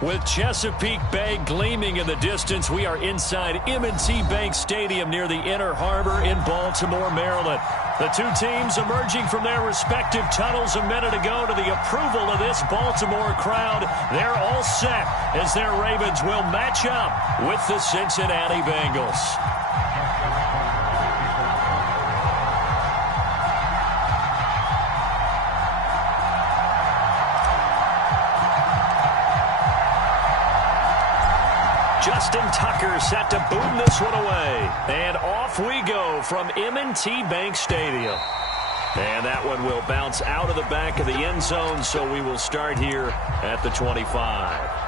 With Chesapeake Bay gleaming in the distance, we are inside M&T Bank Stadium near the Inner Harbor in Baltimore, Maryland. The two teams emerging from their respective tunnels a minute ago to the approval of this Baltimore crowd. They're all set as their Ravens will match up with the Cincinnati Bengals. Justin Tucker set to boom this one away. And off we go from M&T Bank Stadium. And that one will bounce out of the back of the end zone, so we will start here at the 25.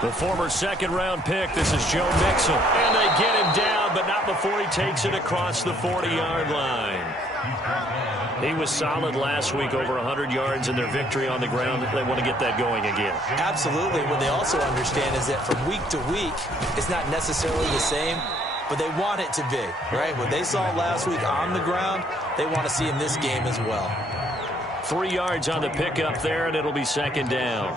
The former second-round pick, this is Joe Mixon. And they get him down, but not before he takes it across the 40-yard line. He was solid last week, over 100 yards in their victory on the ground. They want to get that going again. Absolutely. What they also understand is that from week to week, it's not necessarily the same, but they want it to be, right? What they saw last week on the ground, they want to see in this game as well. 3 yards on the pickup there, and it'll be second down.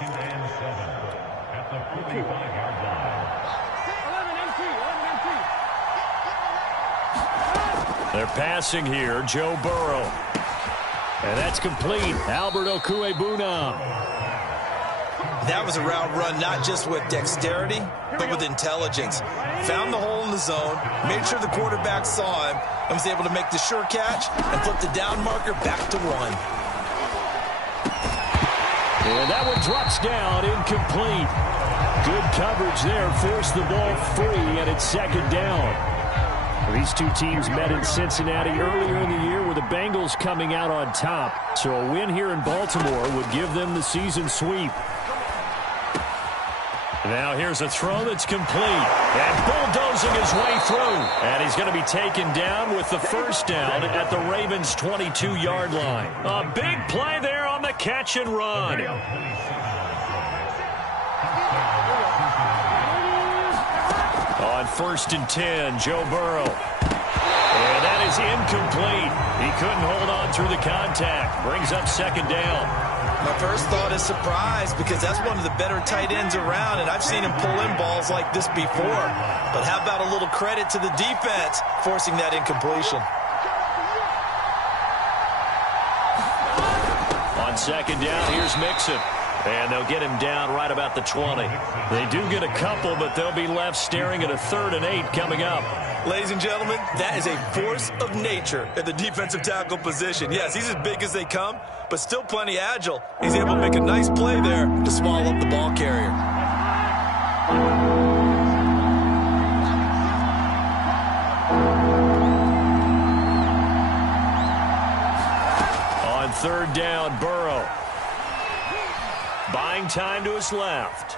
They're passing here, Joe Burrow. And that's complete. Albert Okwuegbunam. That was a route run not just with dexterity, but with intelligence. Found the hole in the zone, made sure the quarterback saw him, and was able to make the sure catch and flip the down marker back to 1. And that one drops down, incomplete. Good coverage there, forced the ball free, and it's second down. These two teams met in Cincinnati earlier in the year with the Bengals coming out on top. So a win here in Baltimore would give them the season sweep. Now here's a throw that's complete. And bulldozing his way through. And he's going to be taken down with the first down at the Ravens' 22-yard line. A big play there on the catch and run. On 1st and 10, Joe Burrow. And that is incomplete. He couldn't hold on through the contact. Brings up second down. My first thought is surprise, because that's one of the better tight ends around, and I've seen him pull in balls like this before. But how about a little credit to the defense forcing that incompletion? On second down, here's Mixon. And they'll get him down right about the 20. They do get a couple, but they'll be left staring at a 3rd and 8 coming up. Ladies and gentlemen, that is a force of nature at the defensive tackle position. Yes, he's as big as they come, but still plenty agile. He's able to make a nice play there to swallow up the ball carrier. On 3rd down, Burrow. Buying time to his left.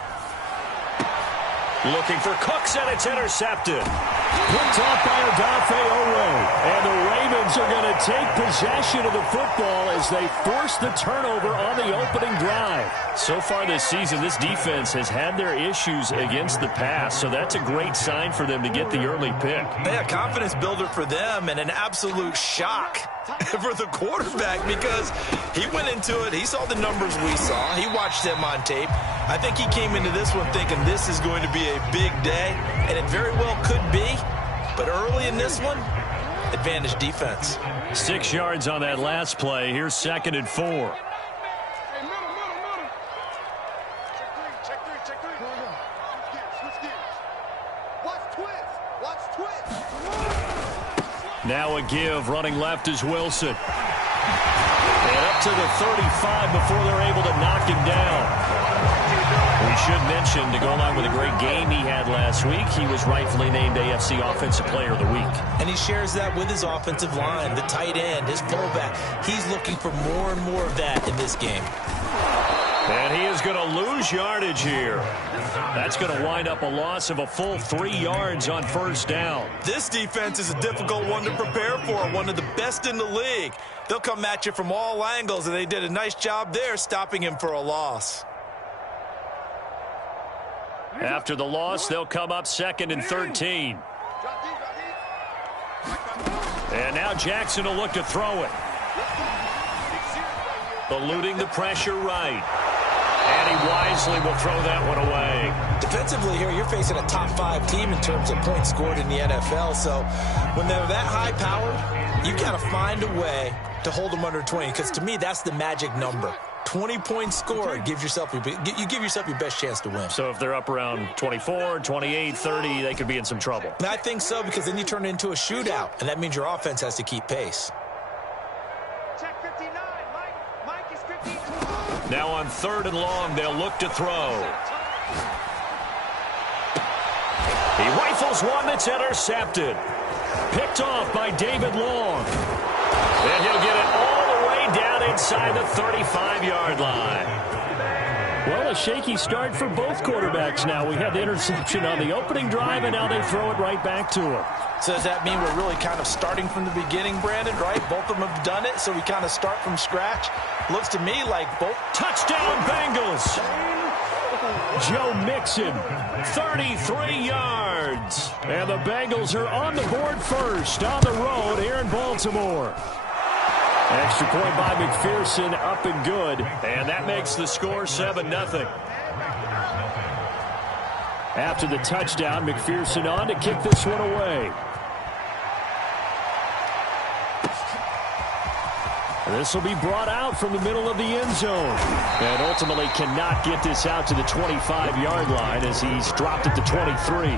Looking for Cooks, and it's intercepted. Picked off by Odafe Oweh. And the Ravens are going to take possession of the football as they force the turnover on the opening drive. So far this season, this defense has had their issues against the pass, so that's a great sign for them to get the early pick. Yeah, confidence builder for them, and an absolute shock for the quarterback, because he went into it, he saw the numbers we saw, he watched them on tape. I think he came into this one thinking this is going to be a big day, and it very well could be, but early in this one, advantage defense. 6 yards on that last play. Here's 2nd and 4. Now a give, running left is Wilson. And up to the 35 before they're able to knock him down. We should mention, to go along with a great game he had last week, he was rightfully named AFC Offensive Player of the Week. And he shares that with his offensive line, the tight end, his fullback. He's looking for more and more of that in this game. And he is going to lose yardage here. That's going to wind up a loss of a full 3 yards on first down. This defense is a difficult one to prepare for, one of the best in the league. They'll come at you from all angles, and they did a nice job there stopping him for a loss. After the loss, they'll come up 2nd and 13. And now Jackson will look to throw it. Eluding the pressure right. And he wisely will throw that one away. Defensively here, you're facing a top 5 team in terms of points scored in the NFL. So when they're that high-powered, you got to find a way to hold them under 20. Because to me, that's the magic number. 20 points scored, you give yourself your best chance to win. So if they're up around 24, 28, 30, they could be in some trouble. And I think so, because then you turn it into a shootout, and that means your offense has to keep pace. Check 59. Mike is 15. Now on 3rd and long, they'll look to throw. He rifles one that's intercepted. Picked off by David Long. And he'll get it all the way down inside the 35-yard line. Well, a shaky start for both quarterbacks now. We had the interception on the opening drive, and now they throw it right back to him. So does that mean we're really kind of starting from the beginning, Brandon, right? Both of them have done it, so we kind of start from scratch. Looks to me like both. Touchdown, Bengals. Joe Mixon, 33 yards. And the Bengals are on the board first on the road here in Baltimore. Extra point by McPherson, up and good. And that makes the score 7-0. After the touchdown, McPherson on to kick this one away. This will be brought out from the middle of the end zone. And ultimately cannot get this out to the 25-yard line as he's dropped at the 23.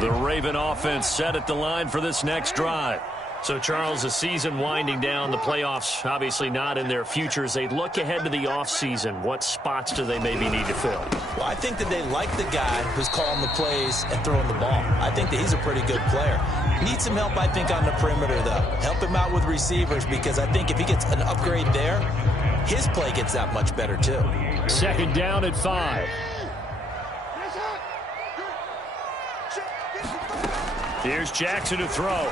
The Raven offense set at the line for this next drive. So, Charles, the season winding down, the playoffs obviously not in their future. As they look ahead to the offseason, what spots do they maybe need to fill? Well, I think that they like the guy who's calling the plays and throwing the ball. I think that he's a pretty good player. Needs some help, I think, on the perimeter, though. Help him out with receivers, because I think if he gets an upgrade there, his play gets that much better, too. 2nd down at 5. Here's Jackson to throw.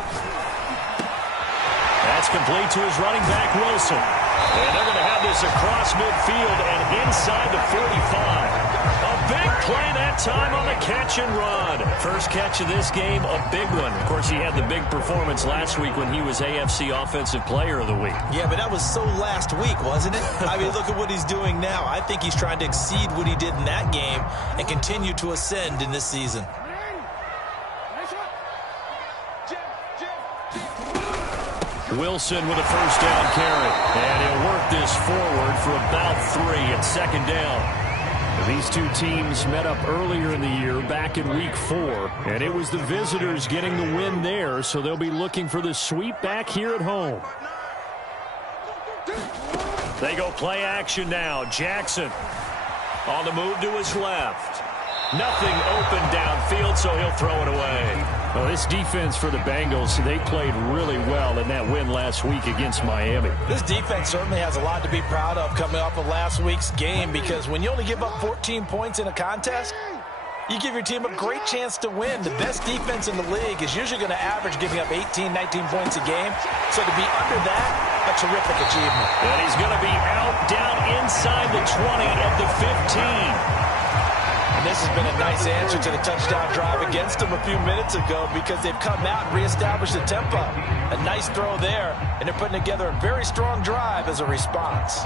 That's complete to his running back, Wilson. And they're going to have this across midfield and inside the 45. A big play that time on the catch and run. First catch of this game, a big one. Of course, he had the big performance last week when he was AFC Offensive Player of the Week. Yeah, but that was so last week, wasn't it? I mean, look at what he's doing now. I think he's trying to exceed what he did in that game and continue to ascend in this season. Wilson with a first down carry. And he'll work this forward for about 3 at 2nd down. These two teams met up earlier in the year, back in week 4. And it was the visitors getting the win there, so they'll be looking for the sweep back here at home. They go play action now. Jackson on the move to his left. Nothing open downfield, so he'll throw it away. Well, this defense for the Bengals, they played really well in that win last week against Miami. This defense certainly has a lot to be proud of coming off of last week's game, because when you only give up 14 points in a contest, you give your team a great chance to win. The best defense in the league is usually going to average giving up 18, 19 points a game. So to be under that, a terrific achievement. And he's going to be out down inside the 20 at the 15. And this has been a nice answer to the touchdown drive against them a few minutes ago, because they've come out and reestablished the tempo. A nice throw there, and they're putting together a very strong drive as a response.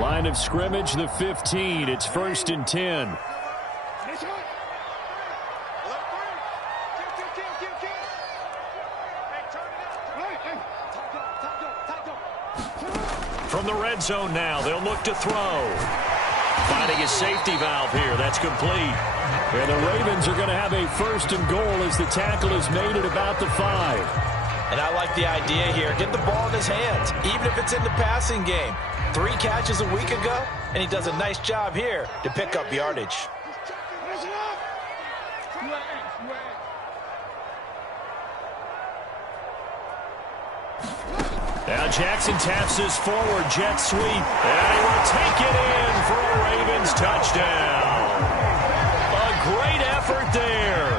Line of scrimmage, the 15. It's 1st and 10. From the red zone now, they'll look to throw. Finding a safety valve here. That's complete. And the Ravens are going to have a 1st and goal as the tackle is made at about the 5. And I like the idea here. Get the ball in his hands, even if it's in the passing game. 3 catches a week ago, and he does a nice job here to pick up yardage. Now Jackson taps his forward jet sweep, and he will take it in for a Ravens touchdown. A great effort there,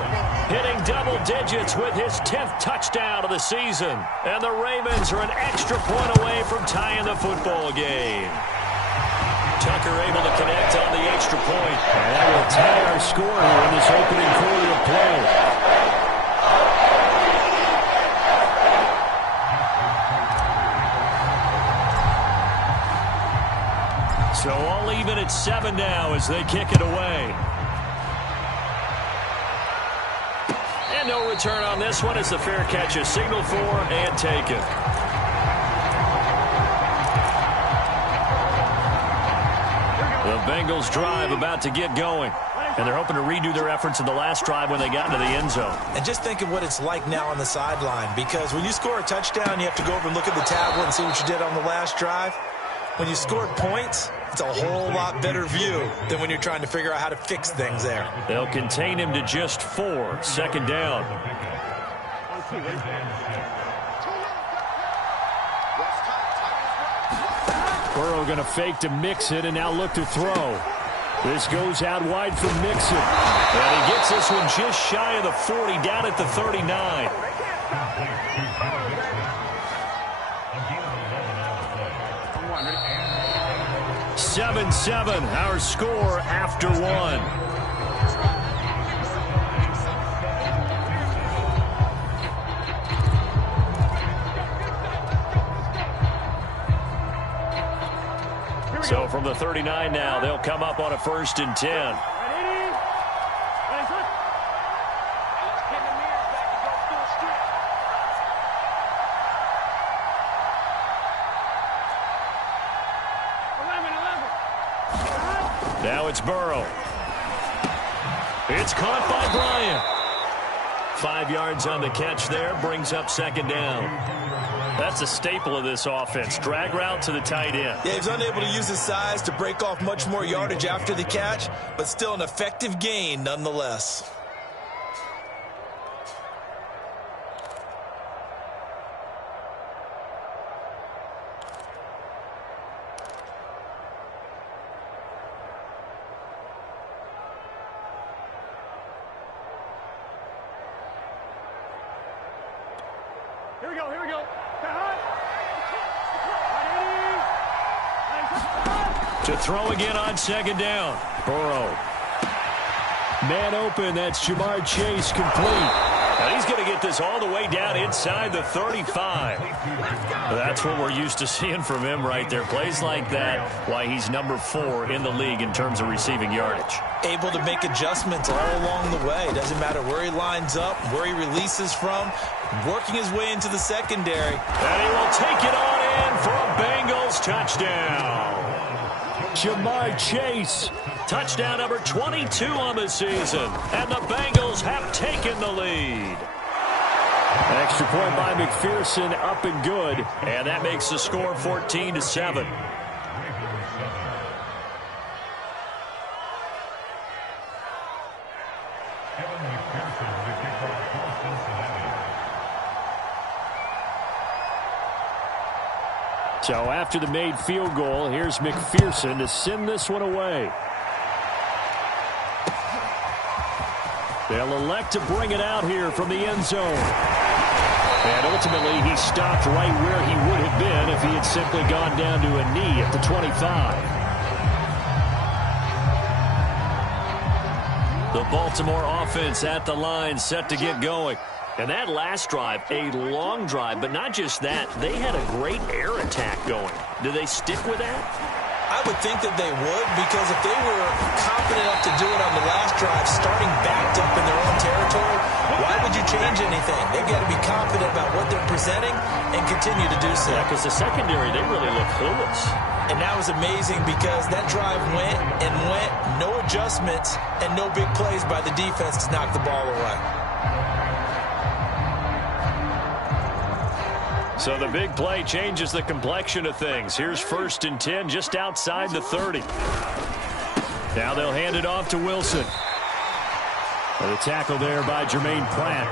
hitting double digits with his 10th touchdown of the season. And the Ravens are an extra point away from tying the football game. Tucker able to connect on the extra point. And that will tie our score here in this opening quarter of play. So all even at 7 now as they kick it away. And no return on this one as the fair catch is signaled for and taken. The Bengals drive about to get going. And they're hoping to redo their efforts in the last drive when they got into the end zone. And just think of what it's like now on the sideline, because when you score a touchdown, you have to go over and look at the tablet and see what you did on the last drive. When you scored points, it's a whole lot better view than when you're trying to figure out how to fix things there. They'll contain him to just 4. Second down. Burrow going to fake to Mixon and now look to throw. This goes out wide for Mixon. And he gets this one just shy of the 40, down at the 39. 7-7, our score after 1. So from the 39 now, they'll come up on a 1st and 10. Now it's Burrow. It's caught by Bryant. 5 yards on the catch there, brings up second down. That's a staple of this offense. Drag route to the tight end. Yeah, he's unable to use his size to break off much more yardage after the catch, but still an effective gain nonetheless. Here we go. To throw again on second down. Burrow. Man open, that's Jamar Chase complete. And he's going to get this all the way down inside the 35. That's what we're used to seeing from him right there. Plays like that, why he's number 4 in the league in terms of receiving yardage. Able to make adjustments all along the way. Doesn't matter where he lines up, where he releases from, working his way into the secondary. And he will take it on in for a Bengals touchdown. Jamar Chase, touchdown number 22 on the season, and the Bengals have taken the lead. Extra point by McPherson, up and good, and that makes the score 14-7. So after the made field goal, here's McPherson to send this one away. They'll elect to bring it out here from the end zone. And ultimately, he stopped right where he would have been if he had simply gone down to a knee at the 25. The Baltimore offense at the line, set to get going. And that last drive, a long drive, but not just that. They had a great air attack going. Do they stick with that? I would think that they would, because if they were confident enough to do it on the last drive, starting backed up in their own territory, why would you change anything? They've got to be confident about what they're presenting and continue to do so. Yeah, because the secondary, they really look clueless. And that was amazing because that drive went and went, no adjustments, and no big plays by the defense to knock the ball away. So the big play changes the complexion of things. Here's 1st and 10 just outside the 30. Now they'll hand it off to Wilson. The tackle there by Jermaine Pratt.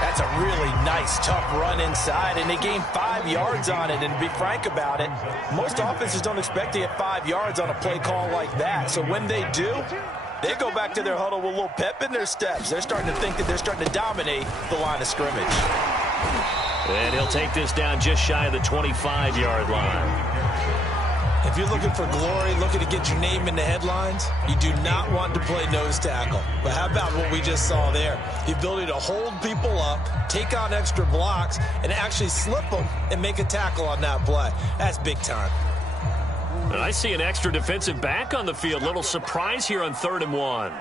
That's a really nice, tough run inside, and they gained 5 yards on it. And to be frank about it, most offenses don't expect to get 5 yards on a play call like that. So when they do, they go back to their huddle with a little pep in their steps. They're starting to think that they're starting to dominate the line of scrimmage. And he'll take this down just shy of the 25-yard line. If you're looking for glory, looking to get your name in the headlines, you do not want to play nose tackle. But how about what we just saw there? The ability to hold people up, take on extra blocks, and actually slip them and make a tackle on that play. That's big time. And I see an extra defensive back on the field. Little surprise here on 3rd and 1.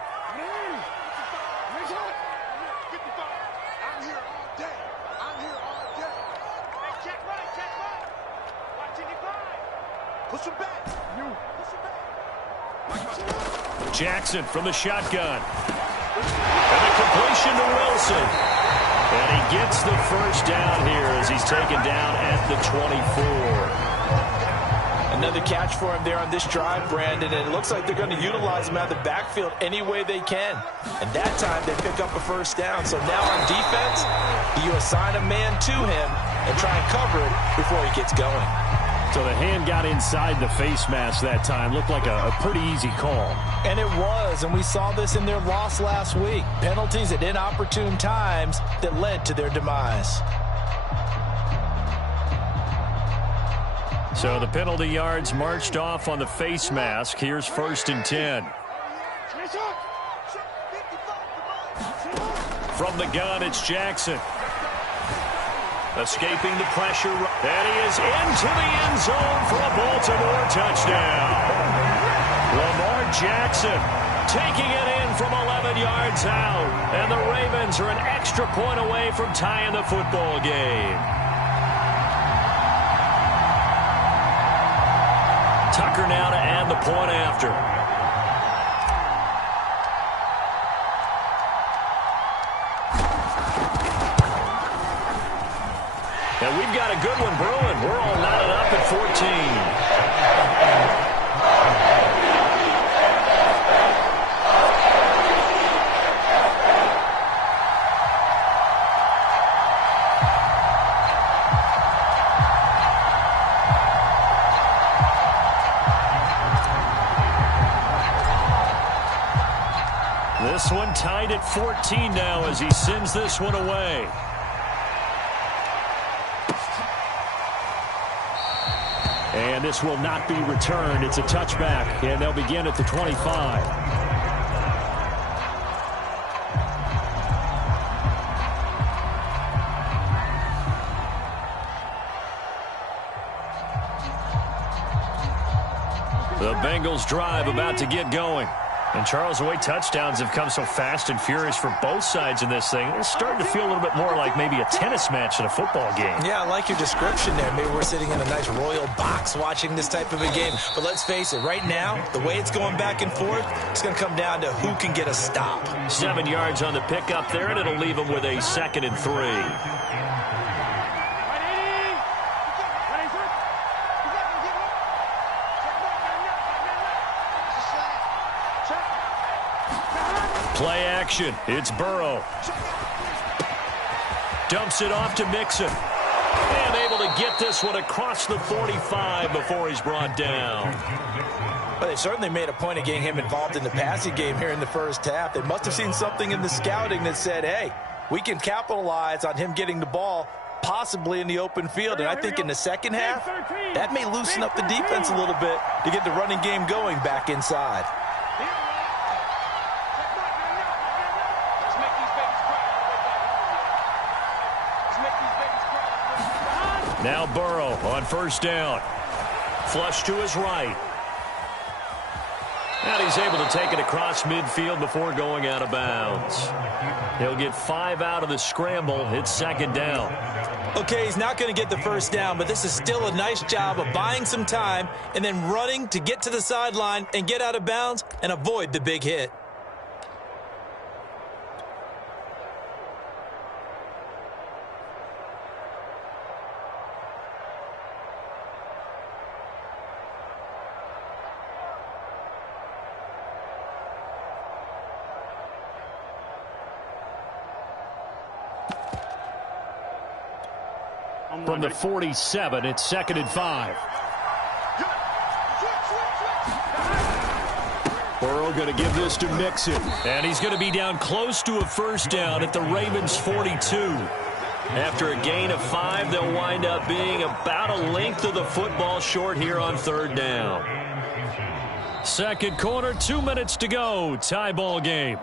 Jackson from the shotgun. And a completion to Wilson. And he gets the first down here as he's taken down at the 24. Another catch for him there on this drive, Brandon, and it looks like they're going to utilize him out of the backfield any way they can. And that time they pick up a first down. So now on defense, you assign a man to him and try and cover it before he gets going. So the hand got inside the face mask that time. Looked like a pretty easy call. And it was, and we saw this in their loss last week. Penalties at inopportune times that led to their demise. So the penalty yards marched off on the face mask. Here's 1st and 10. From the gun, it's Jackson. Escaping the pressure, and he is into the end zone for a Baltimore touchdown. Lamar Jackson taking it in from 11 yards out, and the Ravens are an extra point away from tying the football game. Tucker now to add the point after. And we've got a good one brewing. We're all knotted up at 14. This one tied at 14 now as he sends this one away. And this will not be returned. It's a touchback, and they'll begin at the 25. The Bengals drive about to get going. And, Charles, the way touchdowns have come so fast and furious for both sides in this thing, it's starting to feel a little bit more like maybe a tennis match in a football game. Yeah, I like your description there. Maybe we're sitting in a nice royal box watching this type of a game. But let's face it, right now, the way it's going back and forth, it's going to come down to who can get a stop. 7 yards on the pickup there, and it'll leave them with a 2nd and 3. Play action. It's Burrow. Dumps it off to Mixon. And able to get this one across the 45 before he's brought down. Well, they certainly made a point of getting him involved in the passing game here in the first half. They must have seen something in the scouting that said, hey, we can capitalize on him getting the ball possibly in the open field. And I think in the second half, that may loosen up the defense a little bit to get the running game going back inside. Now Burrow on first down. Flush to his right. And he's able to take it across midfield before going out of bounds. He'll get 5 out of the scramble. It's 2nd down. Okay, he's not going to get the first down, but this is still a nice job of buying some time and then running to get to the sideline and get out of bounds and avoid the big hit. from the 47. It's 2nd and 5. Burrow going to give this to Mixon. And he's going to be down close to a first down at the Ravens' 42. After a gain of 5, they'll wind up being about a length of the football short here on 3rd down. Second quarter, 2 minutes to go. Tie ball game.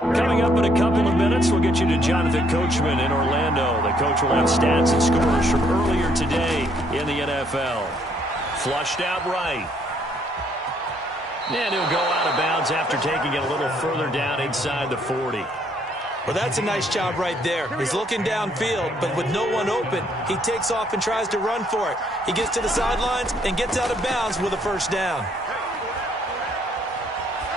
Coming up in a couple of minutes, we'll get you to Jonathan Coachman in Orlando. The coach will have stats and scores from earlier today in the NFL. Flushed out right. And he'll go out of bounds after taking it a little further down inside the 40. Well, that's a nice job right there. He's looking downfield, but with no one open, he takes off and tries to run for it. He gets to the sidelines and gets out of bounds with a first down.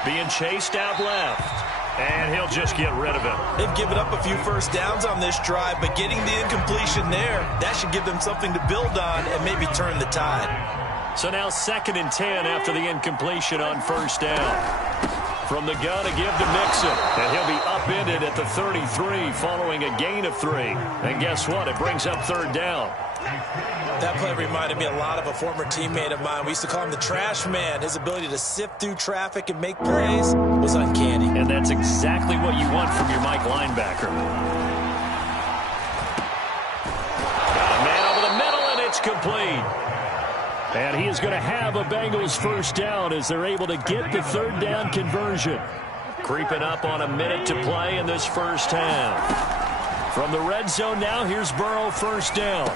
Being chased out left. And he'll just get rid of it. They've given up a few first downs on this drive, but getting the incompletion there, that should give them something to build on and maybe turn the tide. So now 2nd and 10 after the incompletion on first down. From the gun, a give to Mixon. And he'll be upended at the 33 following a gain of 3. And guess what? It brings up 3rd down. That play reminded me a lot of a former teammate of mine. We used to call him the trash man. His ability to sift through traffic and make plays was uncanny. And that's exactly what you want from your Mike linebacker. Got a man over the middle, and it's complete. And he is going to have a Bengals first down as they're able to get the 3rd down conversion. Creeping up on a minute to play in this first half. From the red zone now, here's Burrow, first down.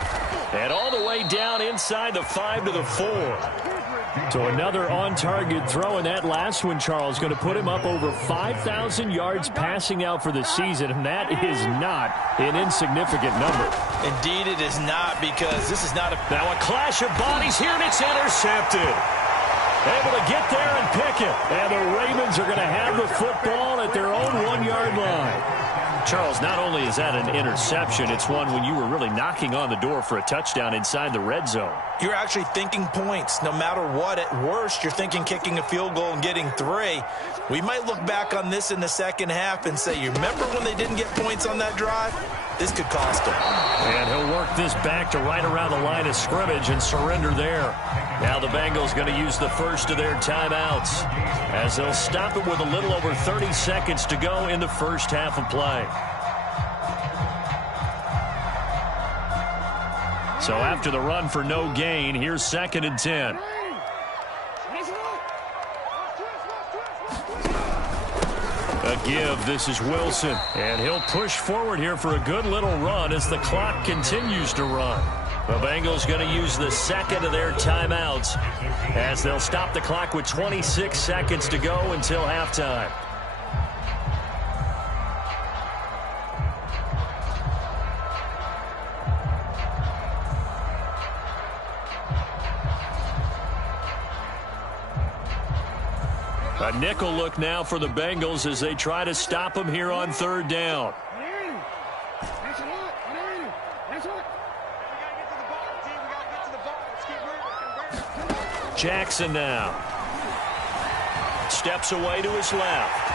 And all the way down inside the 5 to the 4. So another on-target throw, and that last one, Charles, going to put him up over 5,000 yards passing out for the season, and that is not an insignificant number. Indeed it is not, because this is not a... Now a clash of bodies here, and it's intercepted. Able to get there and pick it. And the Ravens are going to have the football at their own 1-yard line. Charles, not only is that an interception, it's one when you were really knocking on the door for a touchdown inside the red zone. You're actually thinking points. No matter what, at worst, you're thinking kicking a field goal and getting 3. We might look back on this in the second half and say, you remember when they didn't get points on that drive? This could cost them. And he'll work this back to right around the line of scrimmage and surrender there. Now the Bengals going to use the first of their timeouts as they'll stop it with a little over 30 seconds to go in the first half of play. So after the run for no gain, here's 2nd and 10. A give. This is Wilson. And he'll push forward here for a good little run as the clock continues to run. The Bengals going to use the second of their timeouts as they'll stop the clock with 26 seconds to go until halftime. A nickel look now for the Bengals as they try to stop him here on 3rd down. Jackson now. Steps away to his left.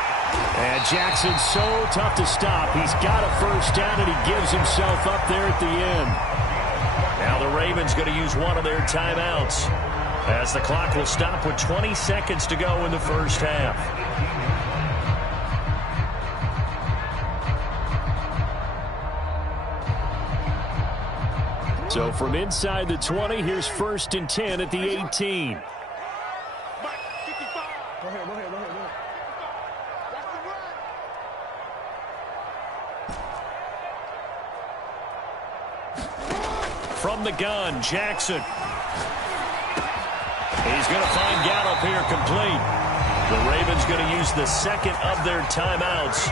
And Jackson's so tough to stop. He's got a first down, and he gives himself up there at the end. Now the Ravens going to use one of their timeouts as the clock will stop with 20 seconds to go in the first half. So from inside the 20, here's 1st and 10 at the 18. From the gun, Jackson. He's going to find Gallup here complete. The Ravens going to use the second of their timeouts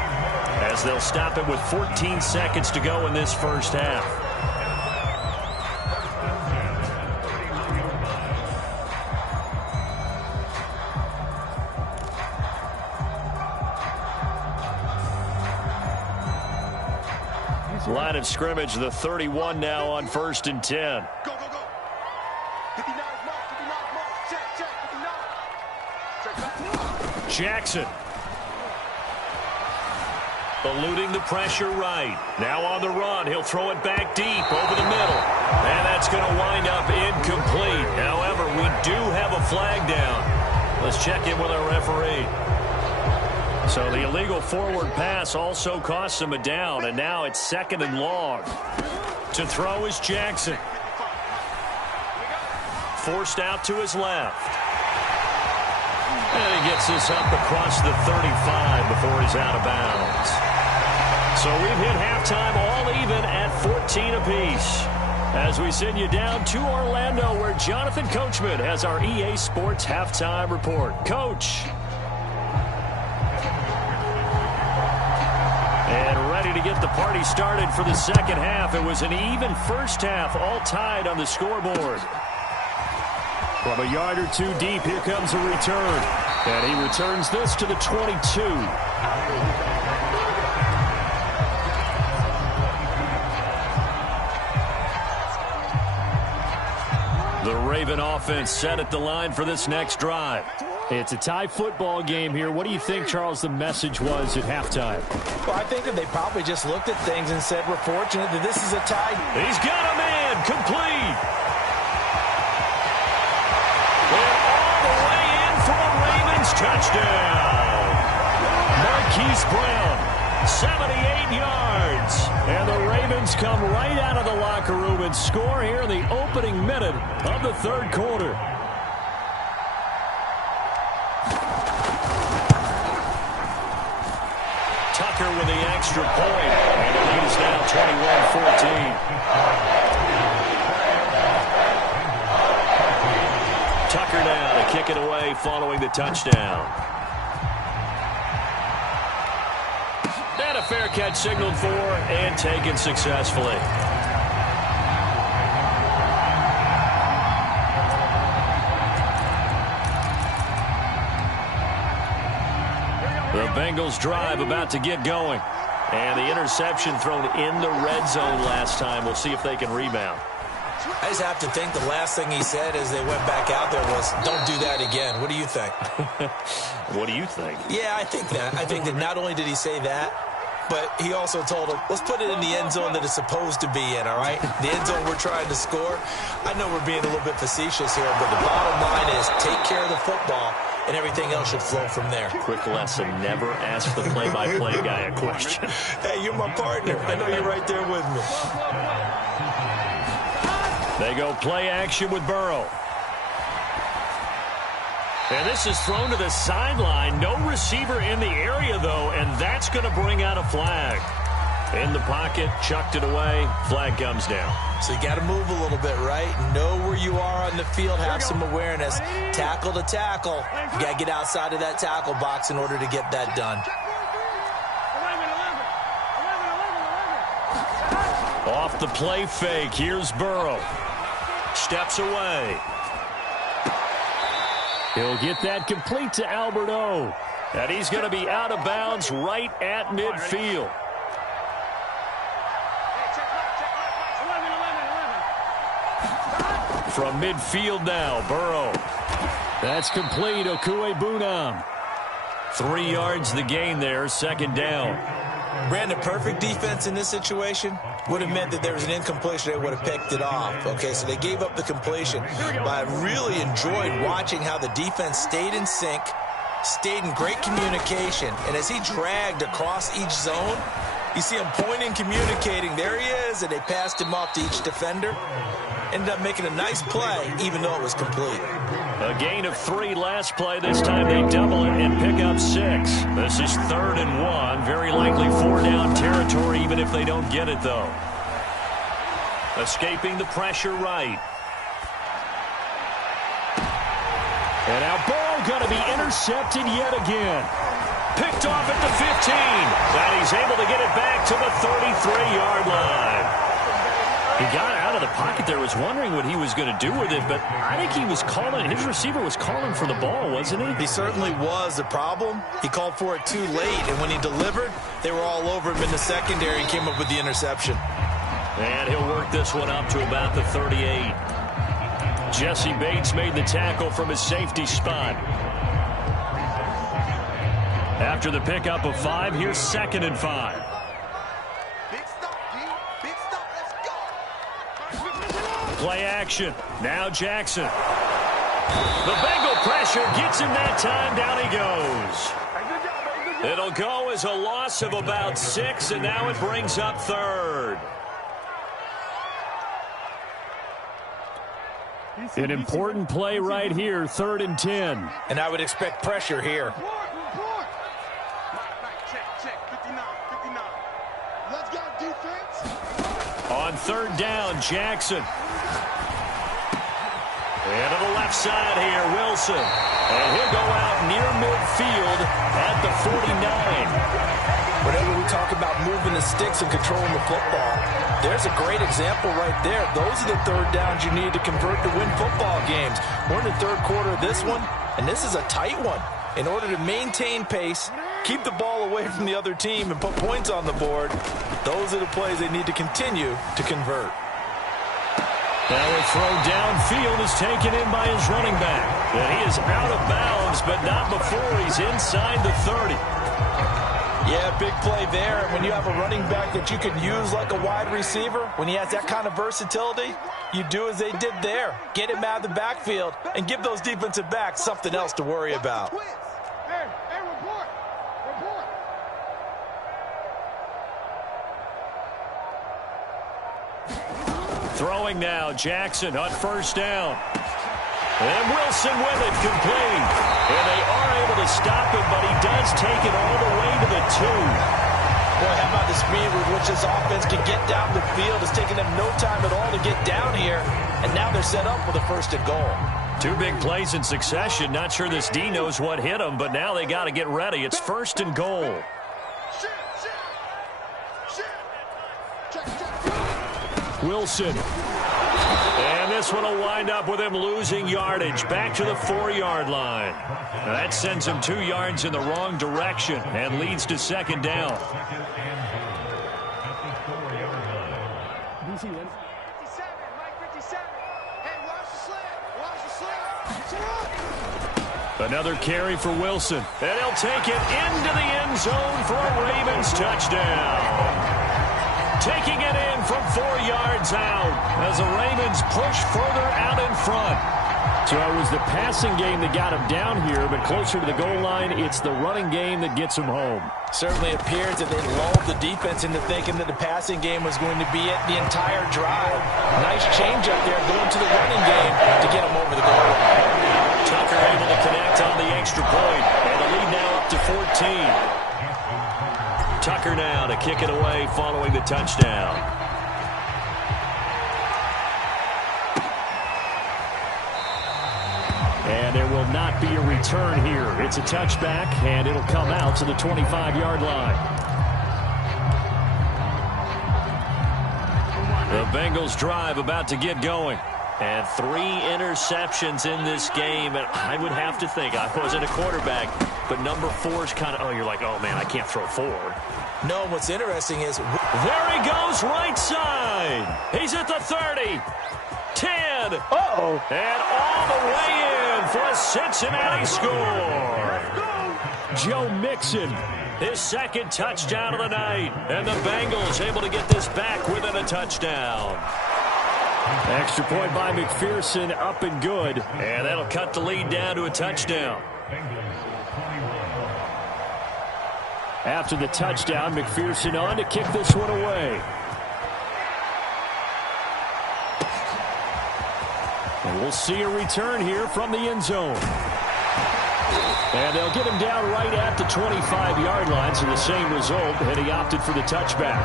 as they'll stop it with 14 seconds to go in this first half. Line of scrimmage, the 31 now on 1st and 10. Go, go, go. 59 mark, 59 mark. Check, 59. Check. Jackson. Eluding the pressure right. Now on the run. He'll throw it back deep over the middle. And that's going to wind up incomplete. However, we do have a flag down. Let's check in with our referee. So the illegal forward pass also costs him a down. And now it's 2nd and long. To throw is Jackson. Forced out to his left. And he gets this up across the 35 before he's out of bounds. So we've hit halftime all even at 14 apiece. As we send you down to Orlando, where Jonathan Coachman has our EA Sports halftime report. Coach. And ready to get the party started for the second half. It was an even first half, all tied on the scoreboard. From a yard or two deep, here comes a return. And he returns this to the 22. The Raven offense set at the line for this next drive. It's a tie football game here. What do you think, Charles, the message was at halftime? Well, I think that they probably just looked at things and said, we're fortunate that this is a tie. He's got a man complete. And all the way in for the Ravens touchdown. Marquise Brown, 78 yards. And the Ravens come right out of the locker room and score here in the opening minute of the third quarter. Tucker with the extra point. And the lead is now 21-14. Tucker now to kick it away following the touchdown. And a fair catch signaled for and taken successfully. The Bengals drive about to get going. And the interception thrown in the red zone last time. We'll see if they can rebound. I just have to think the last thing he said as they went back out there was, don't do that again. What do you think? What do you think? Yeah, I think that. I think that not only did he say that, but he also told him, let's put it in the end zone that it's supposed to be in, all right? The end zone we're trying to score. I know we're being a little bit facetious here, but the bottom line is take care of the football, and everything else should flow from there. Quick lesson, never ask the play-by-play guy a question. Hey, you're my partner. I know you're right there with me. They go play action with Burrow. And this is thrown to the sideline. No receiver in the area, though, and that's going to bring out a flag. In the pocket, chucked it away. Flag comes down. So you got to move a little bit, right? Know where you are on the field, have some awareness. Tackle to tackle. You got to get outside of that tackle box in order to get that done. 11. Off the play fake, here's Burrow. Steps away. He'll get that complete to Albert O. And he's going to be out of bounds right at midfield. From midfield now, Burrow. That's complete, Okuegbunam. 3 yards the gain there, second down. Brandon, perfect defense in this situation would have meant that there was an incompletion. They would have picked it off. Okay, so they gave up the completion. But I really enjoyed watching how the defense stayed in sync, stayed in great communication. And as he dragged across each zone, you see him pointing, communicating. There he is, and they passed him off to each defender. Ended up making a nice play, even though it was complete. A gain of 3 last play. This time they double it and pick up 6. This is 3rd and 1. Very likely 4-down territory, even if they don't get it, though. Escaping the pressure right. And now Burrow going to be intercepted yet again. Picked off at the 15. And he's able to get it back to the 33-yard line. He got out out of the pocket there. Was wondering what he was going to do with it, but I think he was calling. His receiver was calling for the ball, wasn't he? He certainly was. The problem, he called for it too late, and when he delivered, they were all over him in the secondary and came up with the interception. And he'll work this one up to about the 38. Jesse Bates made the tackle from his safety spot. After the pickup of 5, here's 2nd and 5. Big stop, D. Big stop. Let's go. Play action. Now Jackson. The Bengal pressure gets him that time. Down he goes. It'll go as a loss of about 6, and now it brings up 3rd. An important play right here, 3rd and 10. And I would expect pressure here. Let's go, defense. On 3rd down, Jackson. And to the left side here, Wilson. And he'll go out near midfield at the 49. Whenever we talk about moving the sticks and controlling the football, there's a great example right there. Those are the 3rd downs you need to convert to win football games. We're in the 3rd quarter of this one, and this is a tight one. In order to maintain pace, keep the ball away from the other team, and put points on the board, those are the plays they need to continue to convert. Now a throw downfield is taken in by his running back. And he is out of bounds, but not before he's inside the 30. Yeah, big play there. And when you have a running back that you can use like a wide receiver, when he has that kind of versatility, you do as they did there. Get him out of the backfield and give those defensive backs something else to worry about. Hey, report. Throwing now, Jackson on 1st down. And Wilson with it, complete. And they are able to stop it, but he does take it all the way to the 2. Boy, how about the speed with which this offense can get down the field? It's taking them no time at all to get down here. And now they're set up with a 1st and goal. 2 big plays in succession. Not sure this D knows what hit him, but now they got to get ready. It's 1st and goal. Wilson. And this one will wind up with him losing yardage back to the 4-yard line. Now that sends him 2 yards in the wrong direction and leads to 2nd down. 57, Mike 57. Hey, watch the slip. Another carry for Wilson. And he'll take it into the end zone for a Ravens touchdown. Taking it in from 4 yards out as the Ravens push further out in front. So it was the passing game that got him down here, but closer to the goal line, it's the running game that gets him home. Certainly appears that they lulled the defense into thinking that the passing game was going to be it the entire drive. Nice change up there going to the running game to get him over the goal line. Tucker able to connect on the extra point, and the lead now up to 14. Tucker now to kick it away following the touchdown. And there will not be a return here. It's a touchback, and it'll come out to the 25-yard line. The Bengals drive about to get going. And 3 interceptions in this game. And I would have to think, I wasn't a quarterback, but number 4 is kind of, you're like, oh, man, I can't throw 4. No, what's interesting is... There he goes, right side. He's at the 30. 10. Uh-oh. And all the way in for a Cincinnati score. Joe Mixon, his 2nd touchdown of the night. And the Bengals able to get this back within a touchdown. Extra point by McPherson, up and good. And that'll cut the lead down to a touchdown. After the touchdown, McPherson on to kick this one away. And we'll see a return here from the end zone. And they'll get him down right at the 25-yard line, so the same result, and he opted for the touchback.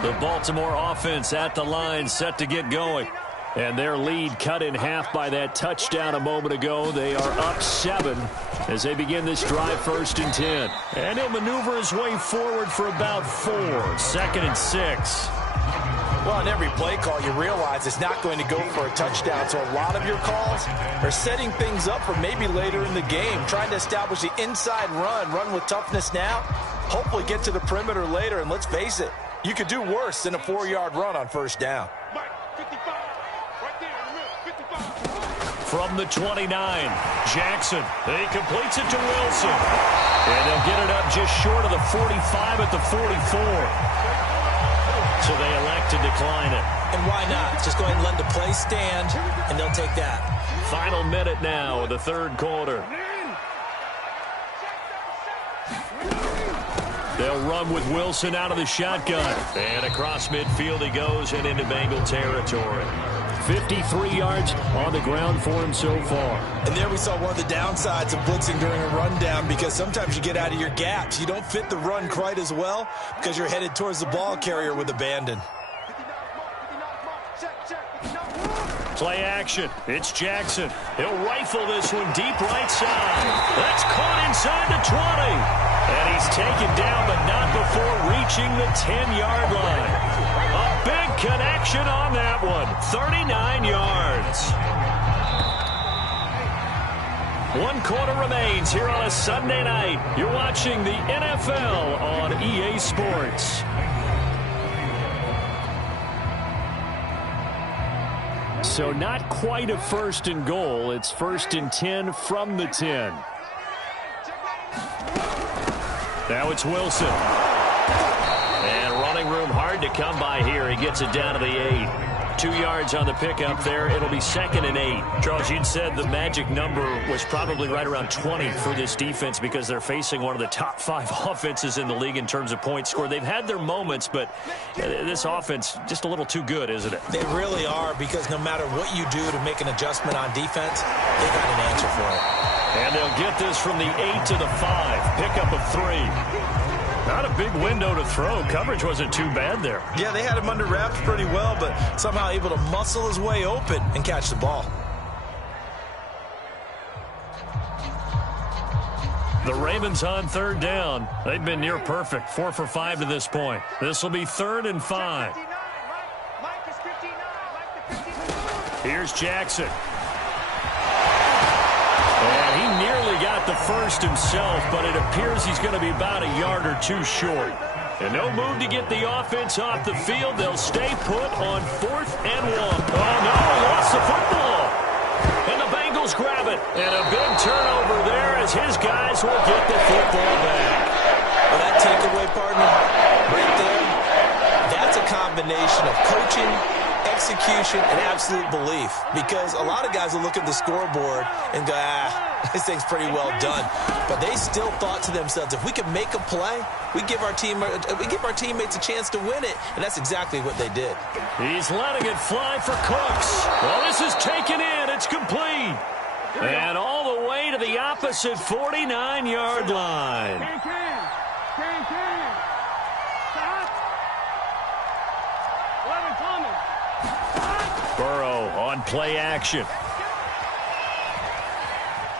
The Baltimore offense at the line, set to get going. And their lead cut in half by that touchdown a moment ago. They are up 7 as they begin this drive, 1st and 10. And he'll maneuver his way forward for about 4. 2nd and 6. Well, on every play call, you realize it's not going to go for a touchdown. So a lot of your calls are setting things up for maybe later in the game, trying to establish the inside run with toughness now, hopefully get to the perimeter later. And let's face it, you could do worse than a 4-yard run on 1st down. From the 29, Jackson. He completes it to Wilson. And they'll get it up just short of the 45 at the 44. So they elect to decline it. And why not? Just go ahead and let the play stand, and they'll take that. Final minute now of the 3rd quarter. They'll run with Wilson out of the shotgun. And across midfield he goes and into Bengal territory. 53 yards on the ground for him so far. And there we saw one of the downsides of blitzing during a rundown, because sometimes you get out of your gaps. You don't fit the run quite as well because you're headed towards the ball carrier with abandon. Play action. It's Jackson. He'll rifle this one deep right side. That's caught inside the 20. And he's taken down, but not before reaching the 10-yard line. A big connection on that one. 39 yards. 1 quarter remains here on a Sunday night. You're watching the NFL on EA Sports. So not quite a 1st and goal. It's 1st and 10 from the 10. Now it's Wilson. And running room hard to come by here. He gets it down to the 8. 2 yards on the pickup there. It'll be 2nd and 8. Charles, you'd said the magic number was probably right around 20 for this defense because they're facing one of the top 5 offenses in the league in terms of points scored. They've had their moments, but this offense just a little too good, isn't it? They really are, because no matter what you do to make an adjustment on defense, they got an answer for it. And they'll get this from the 8 to the 5. Pickup of 3. Not a big window to throw. Coverage wasn't too bad there. Yeah, they had him under wraps pretty well, but somehow able to muscle his way open and catch the ball. The Ravens on 3rd down. They've been near perfect. 4 for 5 to this point. This will be 3rd and 5. Here's Jackson. And he nearly got the first himself, but it appears he's going to be about a yard or 2 short. And no move to get the offense off the field. They'll stay put on 4th and 1. Oh, no, lost the football. And the Bengals grab it. And a big turnover there as his guys will get the football back. Well, that takeaway, partner, right there, that's a combination of coaching, execution, and absolute belief. Because a lot of guys will look at the scoreboard and go, this thing's pretty well done. But they still thought to themselves, if we can make a play, we give our teammates a chance to win it. And that's exactly what they did. He's letting it fly for Cooks. Well, this is taken in. It's complete. And all the way to the opposite 49-yard line. Burrow on play action.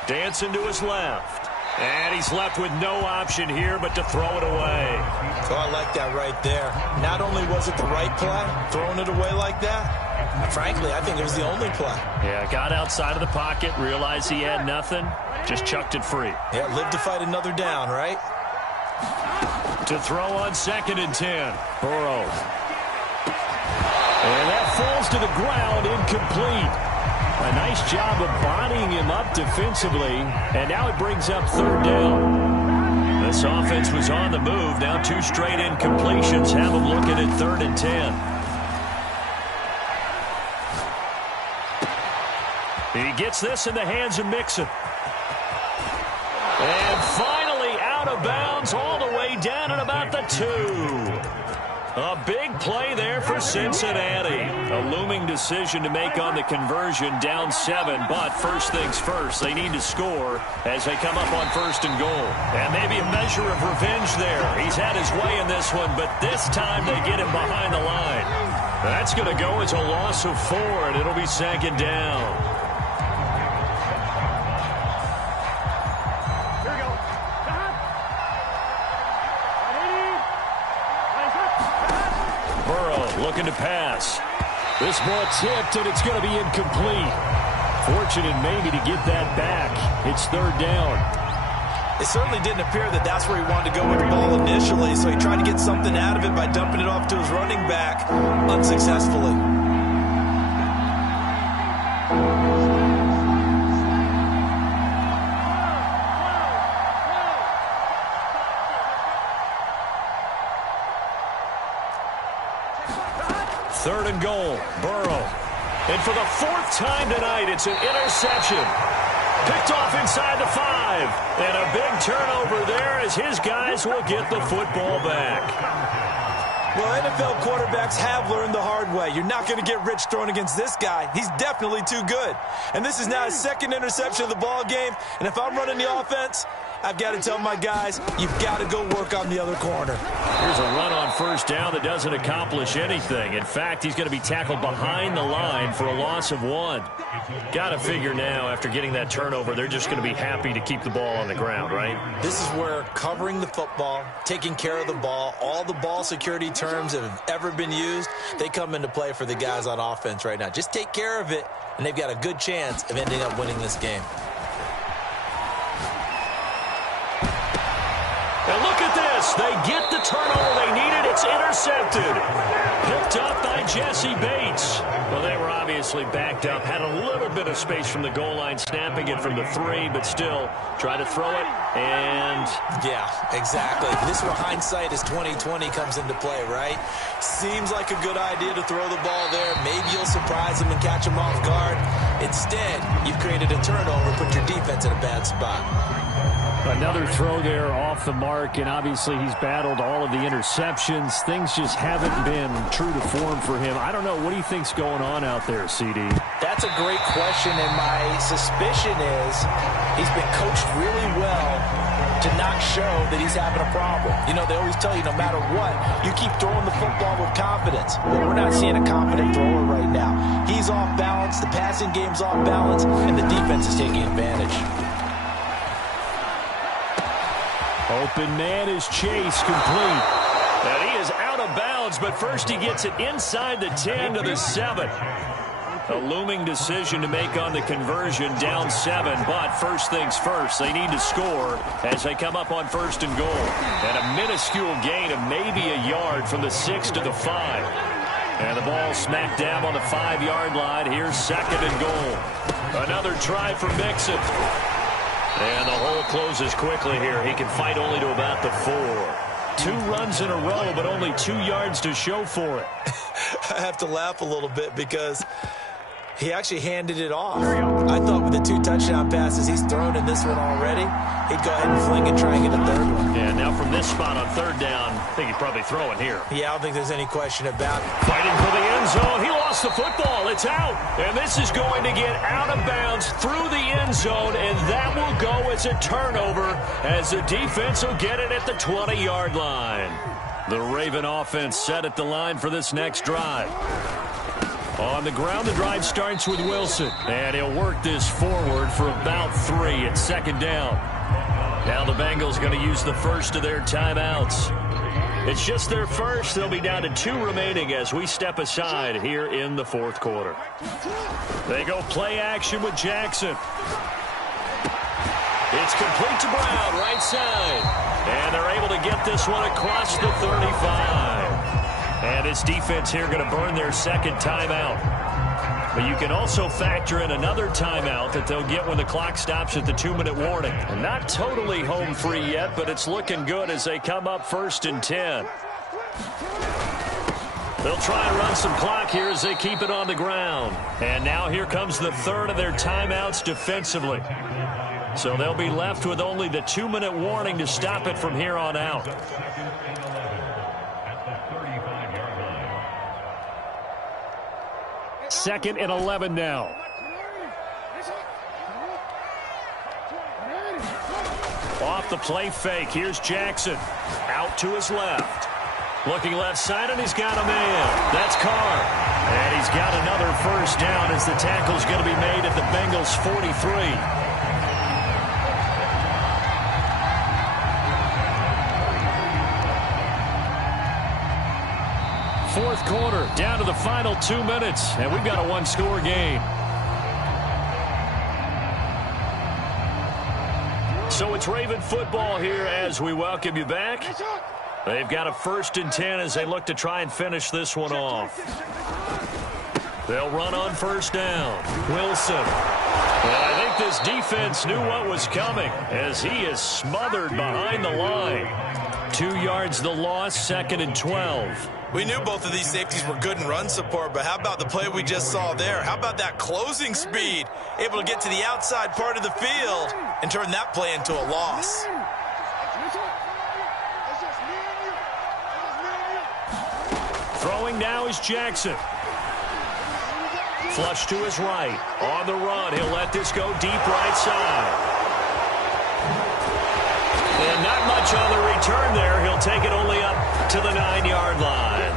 Dancing to his left. And he's left with no option here but to throw it away. Oh, I like that right there. Not only was it the right play, throwing it away like that, frankly, I think it was the only play. Yeah, got outside of the pocket, realized he had nothing, just chucked it free. Yeah, live to fight another down, right? To throw on 2nd and 10. Burrow. And that falls to the ground, incomplete. A nice job of bodying him up defensively, and now it brings up 3rd down. This offense was on the move. Now 2 straight incompletions have them looking at 3rd and 10. He gets this in the hands of Mixon. And finally out of bounds all the way down at about the 2. A big play there for Cincinnati. A looming decision to make on the conversion, down 7. But first things first, they need to score as they come up on 1st and goal. And maybe a measure of revenge there. He's had his way in this one, but this time they get him behind the line. That's going to go as a loss of 4, and it'll be second down. Here we go. Burrow looking to pass. This ball tipped, and it's going to be incomplete. Fortunate maybe to get that back. It's third down. It certainly didn't appear that that's where he wanted to go with the ball initially, so he tried to get something out of it by dumping it off to his running back unsuccessfully. Third and goal, Burrow. And for the 4th time tonight, it's an interception. Picked off inside the 5. And a big turnover there as his guys will get the football back. Well, NFL quarterbacks have learned the hard way. You're not going to get rich throwing against this guy. He's definitely too good. And this is now his 2nd interception of the ball game. And if I'm running the offense, I've got to tell my guys, you've got to go work on the other corner. Here's a run on first down that doesn't accomplish anything. In fact, he's going to be tackled behind the line for a loss of 1. Got to figure now, after getting that turnover, they're just going to be happy to keep the ball on the ground, right? This is where covering the football, taking care of the ball, all the ball security terms that have ever been used, they come into play for the guys on offense right now. Just take care of it, and they've got a good chance of ending up winning this game. And look at this. They get the turnover they needed. It's intercepted. Picked up by Jesse Bates. Well, they were obviously backed up. Had a little bit of space from the goal line, snapping it from the 3, but still try to throw it. And yeah, exactly. This is where hindsight is 20/20 comes into play, right? Seems like a good idea to throw the ball there. Maybe you'll surprise them and catch them off guard. Instead, you've created a turnover, put your defense in a bad spot. Another throw there off the mark, and obviously he's battled all of the interceptions. Things just haven't been true to form for him. I don't know. What do you think's going on out there, CD? That's a great question, and my suspicion is he's been coached really well to not show that he's having a problem. You know, they always tell you no matter what, you keep throwing the football with confidence. But we're not seeing a confident thrower right now. He's off balance, the passing game's off balance, and the defense is taking advantage. Open man is Chase, complete. And he is out of bounds, but first he gets it inside the 10 to the 7. A looming decision to make on the conversion, down 7. But first things first, they need to score as they come up on 1st and goal. And a minuscule gain of maybe a yard from the 6 to the 5. And the ball smacked down on the 5-yard line. Here's 2nd and goal. Another try for Mixon. And the hole closes quickly here. He can fight only to about the 4. 2 runs in a row, but only 2 yards to show for it. I have to laugh a little bit because he actually handed it off. I thought with the 2 touchdown passes he's thrown in this one already, he'd go ahead and fling and try and get a 3rd one. Yeah, now from this spot on 3rd down, I think he'd probably throw it here. Yeah, I don't think there's any question about it. Fighting for the end zone. He lost the football. It's out. And this is going to get out of bounds through the end zone, and that will go as a turnover as the defense will get it at the 20-yard line. The Raven offense set at the line for this next drive. On the ground, the drive starts with Wilson. And he'll work this forward for about 3 at 2nd down. Now the Bengals going to use the first of their timeouts. It's just their first. They'll be down to 2 remaining as we step aside here in the 4th quarter. They go play action with Jackson. It's complete to Brown, right side. And they're able to get this one across the 35. And his defense here going to burn their 2nd timeout. But you can also factor in another timeout that they'll get when the clock stops at the 2-minute warning. And not totally home free yet, but it's looking good as they come up 1st and 10. They'll try and run some clock here as they keep it on the ground. And now here comes the 3rd of their timeouts defensively. So they'll be left with only the 2-minute warning to stop it from here on out. 2nd and 11 now. Off the play fake. Here's Jackson. Out to his left. Looking left side, and he's got a man. That's Carr. And he's got another first down as the tackle's going to be made at the Bengals' 43. Fourth quarter, down to the final 2 minutes, and we've got a one-score game. So it's Raven football here as we welcome you back. They've got a 1st and 10 as they look to try and finish this one off. They'll run on first down. Wilson. Well, I think this defense knew what was coming as he is smothered behind the line. 2 yards the loss, 2nd and 12. We knew both of these safeties were good in run support, but how about the play we just saw there? How about that closing speed? Able to get to the outside part of the field and turn that play into a loss. Throwing now is Jackson. Flush to his right. On the run, he'll let this go deep right side. And not much on the return there. He'll take it only up to the 9-yard line.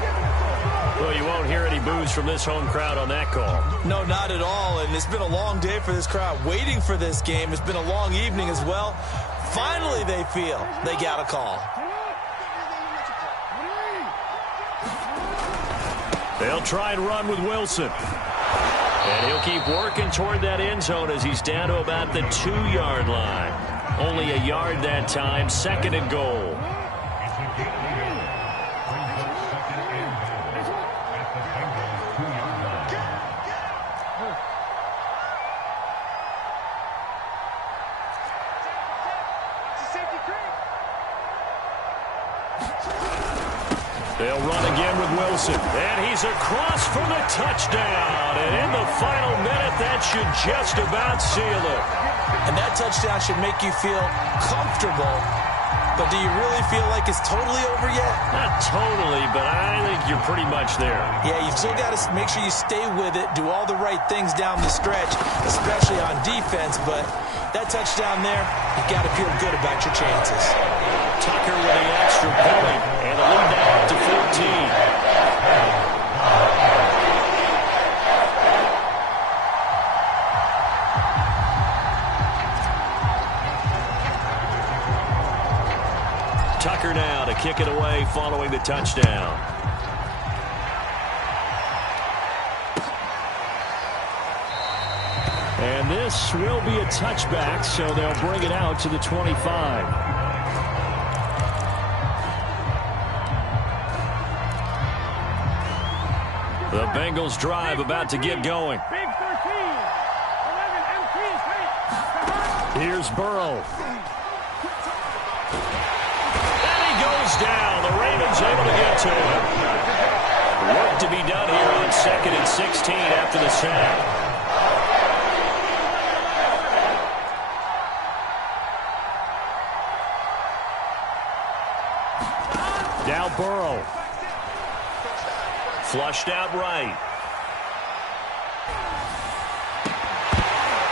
Well, you won't hear any boos from this home crowd on that call. No, not at all. And it's been a long day for this crowd waiting for this game. It's been a long evening as well. Finally, they feel they got a call. They'll try and run with Wilson. And he'll keep working toward that end zone as he's down to about the 2-yard line. Only a yard that time, 2nd and goal. They'll run again with Wilson. And he's across for the touchdown. And in the final minute, that should just about seal it. And that touchdown should make you feel comfortable. But do you really feel like it's totally over yet? Not totally, but I think you're pretty much there. Yeah, you've still got to make sure you stay with it, do all the right things down the stretch, especially on defense. But that touchdown there, you've got to feel good about your chances. Tucker with the extra point, and the lead now up to 14. Tucker now to kick it away following the touchdown. And this will be a touchback, so they'll bring it out to the 25. The Bengals drive about to get going. Here's Burrow. Down. The Ravens able to get to him. Work to be done here on 2nd and 16 after the sack. Now Burrow. Flushed out right.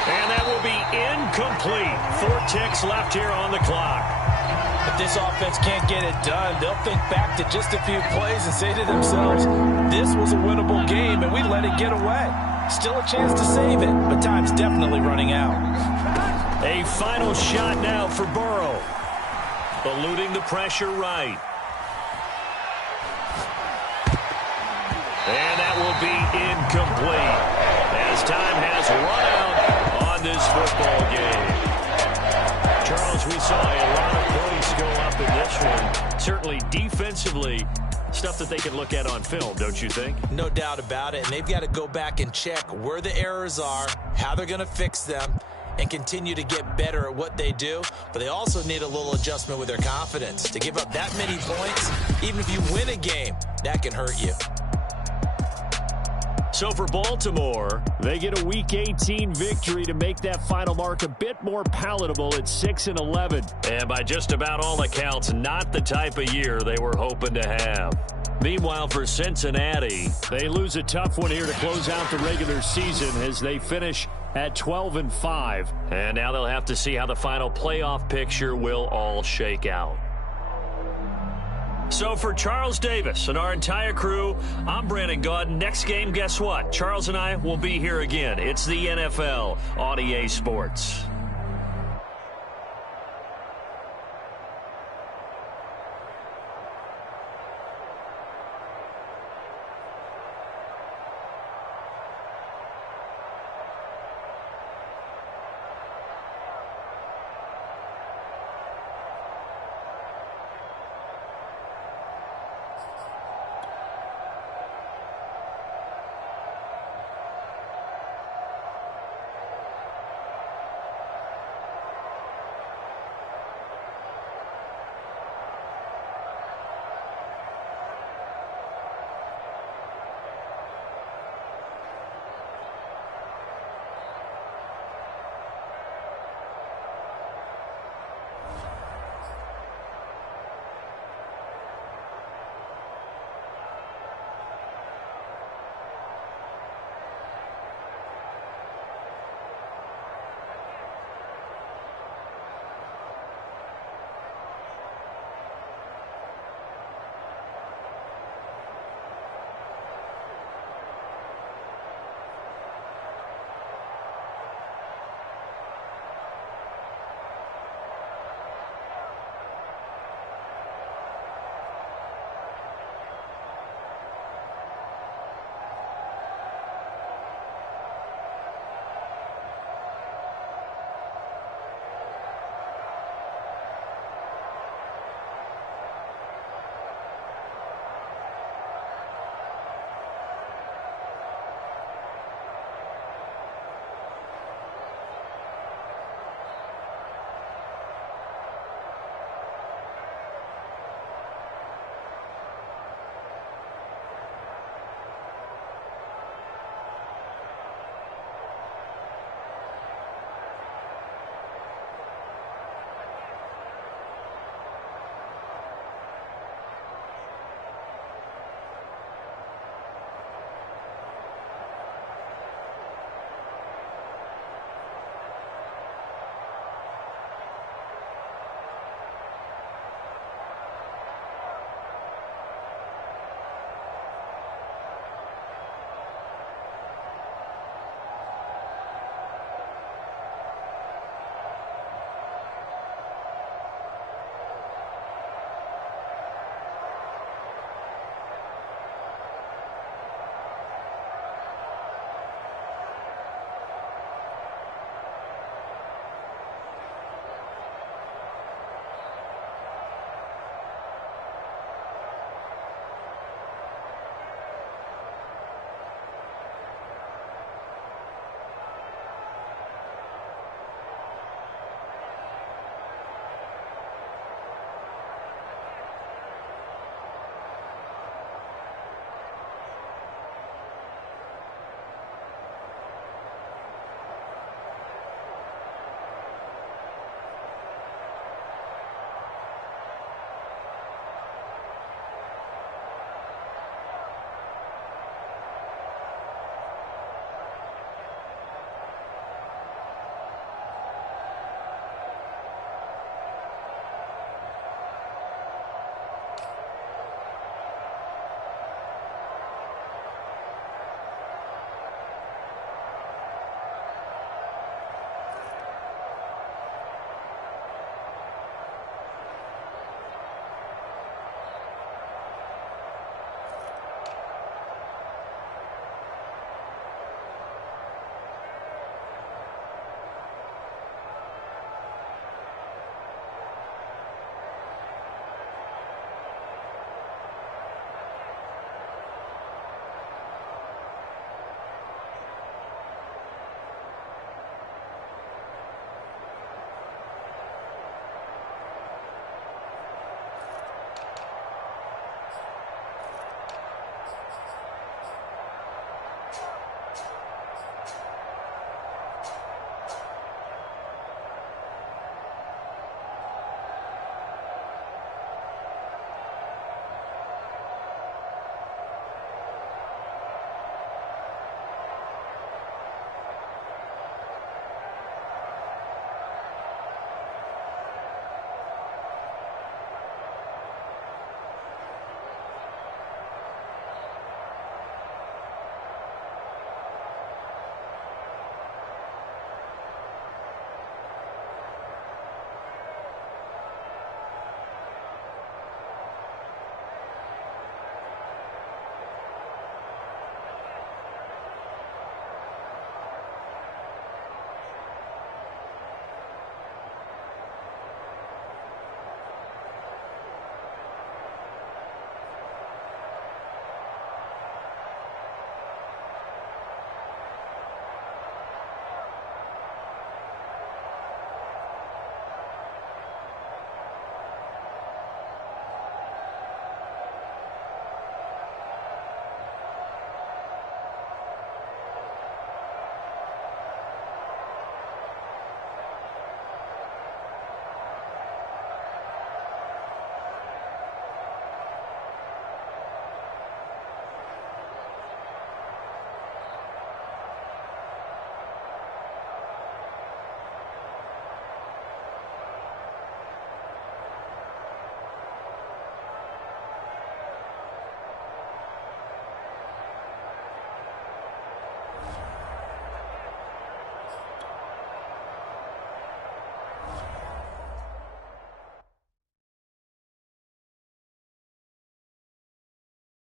And that will be incomplete. 4 ticks left here on the clock. If this offense can't get it done, they'll think back to just a few plays and say to themselves, this was a winnable game and we let it get away. Still a chance to save it, but time's definitely running out. A final shot now for Burrow. Eluding the pressure right. And that will be incomplete as time has run out on this football game. Charles, we saw a lot of points go up in this one. Certainly defensively, stuff that they can look at on film, don't you think? No doubt about it. And they've got to go back and check where the errors are, how they're going to fix them, and continue to get better at what they do. But they also need a little adjustment with their confidence. To give up that many points, even if you win a game, that can hurt you. So for Baltimore, they get a Week 18 victory to make that final mark a bit more palatable at 6-11. And by just about all accounts, not the type of year they were hoping to have. Meanwhile, for Cincinnati, they lose a tough one here to close out the regular season as they finish at 12-5. And now they'll have to see how the final playoff picture will all shake out. So for Charles Davis and our entire crew, I'm Brandon Gaudin. Next game, guess what? Charles and I will be here again. It's the NFL on EA Sports.